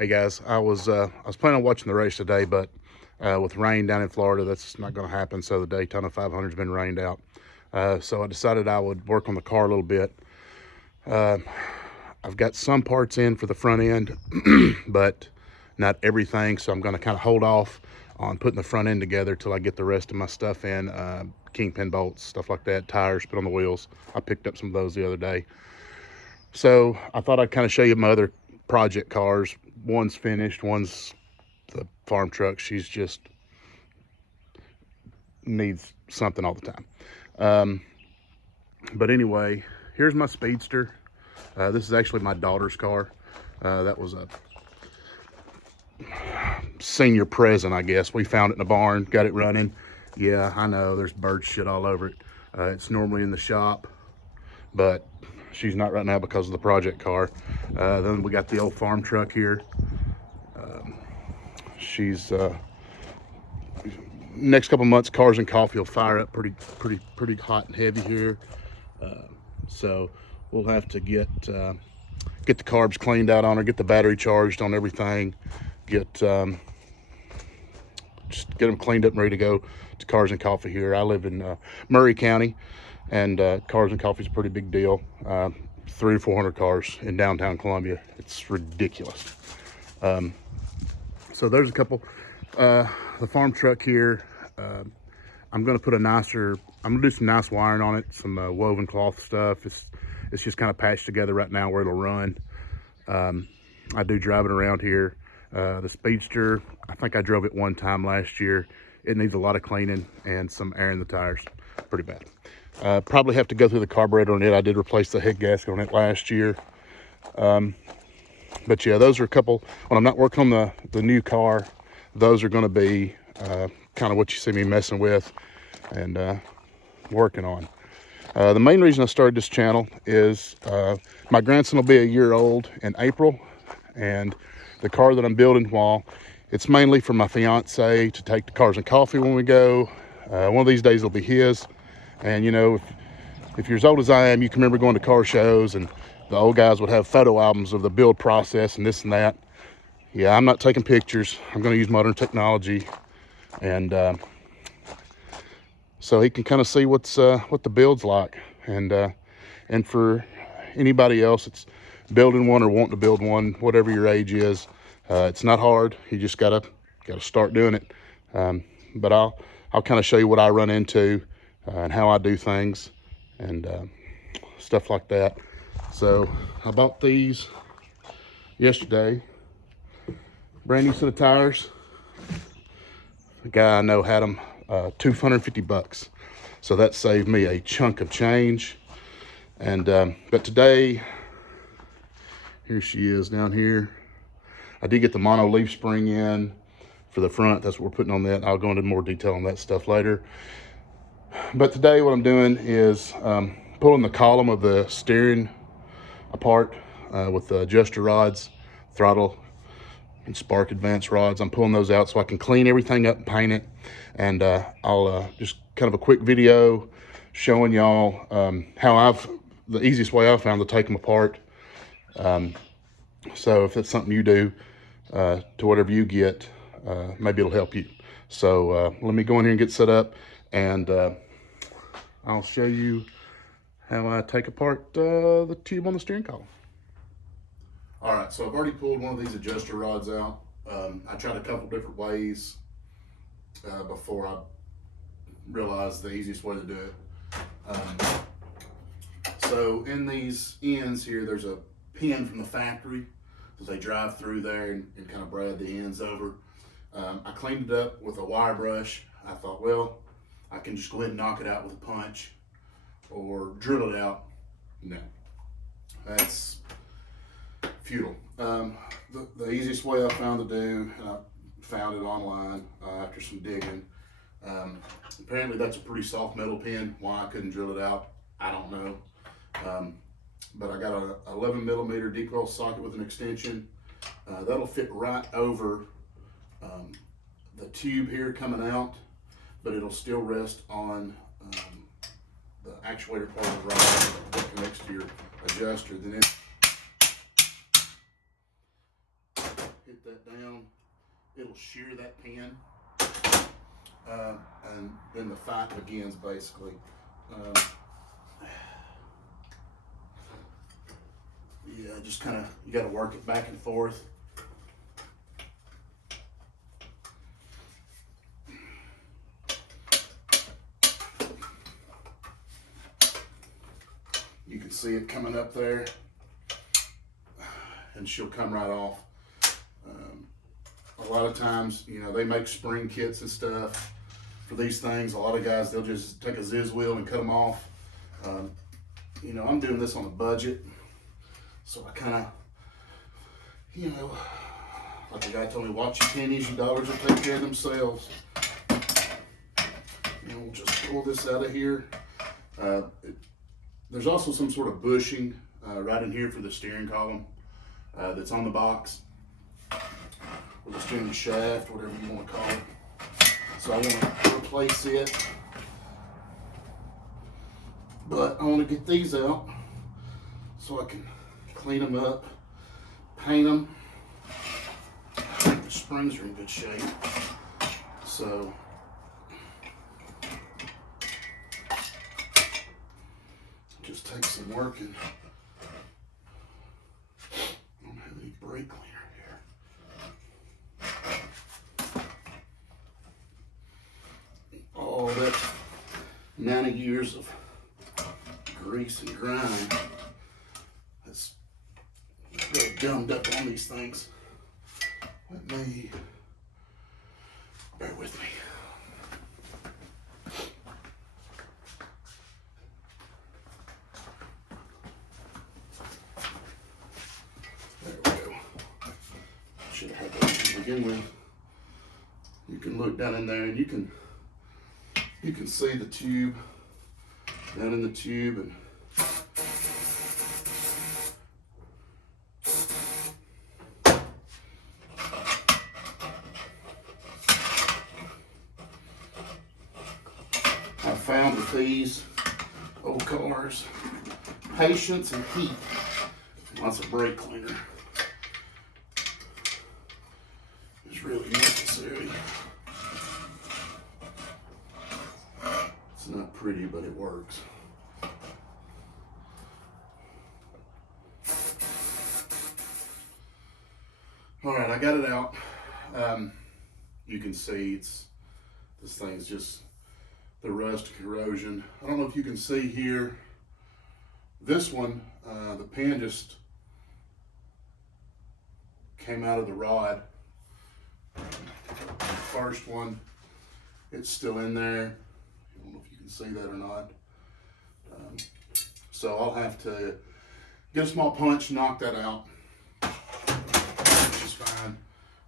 Hey guys, I was planning on watching the race today, but with rain down in Florida, that's not going to happen. So the Daytona 500 has been rained out. So I decided I would work on the car a little bit. I've got some parts in for the front end, but not everything. So I'm going to kind of hold off on putting the front end together till I get the rest of my stuff in. Kingpin bolts, stuff like that, tires, put on the wheels. I picked up some of those the other day. So I thought I'd kind of show you my other project cars. One's finished, one's the farm truck. She's just needs something all the time. But anyway, here's my Speedster. This is actually my daughter's car. That was a senior present, I guess. We found it in a barn, got it running. Yeah, I know there's bird shit all over it. It's normally in the shop, but she's not right now because of the project car. Then we got the old farm truck here. She's next couple months, Cars and Coffee will fire up pretty hot and heavy here. So we'll have to get the carbs cleaned out on her, get the battery charged on everything, just get them cleaned up and ready to go to Cars and Coffee here. I live in Murray County, and Cars and Coffee is a pretty big deal. 300 to 400 cars in downtown Columbia. It's ridiculous. So there's a couple. The farm truck here, I'm going to put I'm going to do some nice wiring on it, some woven cloth stuff. It's just kind of patched together right now where it'll run. I do drive it around here. The Speedster, I think I drove it one time last year. It needs a lot of cleaning and some air in the tires. Pretty bad. Probably have to go through the carburetor on it. I did replace the head gasket on it last year. But yeah, those are a couple. When I'm not working on the new car, those are going to be kind of what you see me messing with and working on. The main reason I started this channel is my grandson will be a year old in April, and the car that I'm building, while it's mainly for my fiance to take to Cars and Coffee when we go, one of these days it'll be his. And you know, if you're as old as I am, you can remember going to car shows and the old guys would have photo albums of the build process and this and that. Yeah, I'm not taking pictures. I'm going to use modern technology, and so he can kind of see what the build's like. And for anybody else that's building one or wanting to build one, whatever your age is, it's not hard. You just gotta start doing it. But I'll kind of show you what I run into and how I do things and stuff like that. So I bought these yesterday. Brand new set of tires. The guy I know had them $250. So that saved me a chunk of change. And but today, here she is down here. I did get the mono leaf spring in for the front. That's what we're putting on that. I'll go into more detail on that stuff later. But today what I'm doing is pulling the column of the steering apart with the adjuster rods, throttle and spark advance rods. I'm pulling those out so I can clean everything up and paint it. And I'll just kind of a quick video showing y'all how the easiest way I've found to take them apart. So if that's something you do to whatever you get, maybe it'll help you. So let me go in here and get set up, and I'll show you how I take apart the tube on the steering column. All right, so I've already pulled one of these adjuster rods out. I tried a couple different ways before I realized the easiest way to do it. So in these ends here, there's a pin from the factory. So they drive through there and kind of brad the ends over. I cleaned it up with a wire brush. I thought, well, I can just go ahead and knock it out with a punch or drill it out. No, that's futile. The easiest way I found to do, and I found it online after some digging. Apparently that's a pretty soft metal pin. Why I couldn't drill it out, I don't know. But I got a 11 millimeter deep well socket with an extension. That'll fit right over the tube here coming out, but it'll still rest on the actuator part of the rod that connects to your adjuster. Then it get that down, it'll shear that pin, and then the fight begins basically. Yeah, just kind of, you got to work it back and forth. You can see it coming up there, and she'll come right off. A lot of times, you know, they make spring kits and stuff for these things. A lot of guys, they'll just take a Ziz wheel and cut them off. You know, I'm doing this on a budget, so I kind of, you know, like the guy told me, watch your pennies, your dollars will take care of themselves. And we'll just pull this out of here. There's also some sort of bushing right in here for the steering column that's on the box, or the steering shaft, whatever you want to call it. So I want to replace it, but I want to get these out so I can clean them up, paint them. I think the springs are in good shape, so just take some work. And I don't have any brake cleaner here. All that 90 years of grease and grime that's really gummed up on these things. Let me, bear with me. There we go. Should have had those to begin with. You can look down in there and you can see the tube down in the tube, and I found with these old cars, patience and heat, lots of brake cleaner is really necessary. It's not pretty, but it works. All right, I got it out. You can see this thing's just the rust, corrosion. I don't know if you can see here. This one, the pin just came out of the rod. The first one, it's still in there. I don't know if you can see that or not. So I'll have to get a small punch, knock that out, which is fine.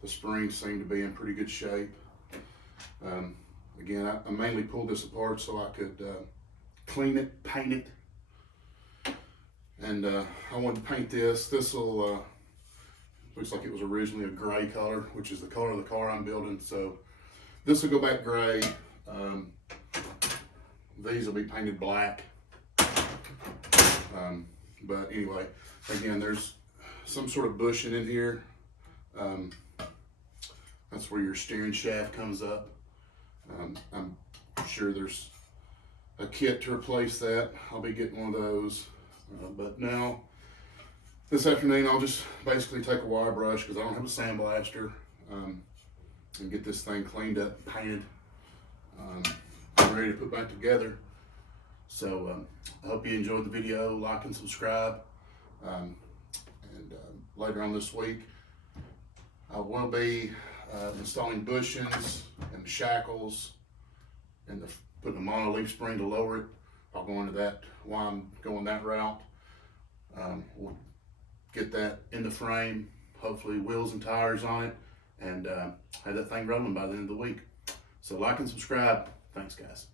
The springs seem to be in pretty good shape. Again, I mainly pulled this apart so I could clean it, paint it. And I want to paint this. This will, looks like it was originally a gray color, which is the color of the car I'm building. So this will go back gray. These will be painted black. But anyway, again, there's some sort of bushing in here. That's where your steering shaft comes up. I'm sure there's a kit to replace that. I'll be getting one of those. But now, this afternoon, I'll just basically take a wire brush, because I don't have a sandblaster, and get this thing cleaned up, painted, I'm ready to put back together. So I hope you enjoyed the video. Like and subscribe. And later on this week, I will be installing bushings and shackles and putting a monoleaf spring to lower it. I'll go into that while I'm going that route. We'll get that in the frame, hopefully wheels and tires on it, and have that thing rolling by the end of the week. So like and subscribe. Thanks, guys.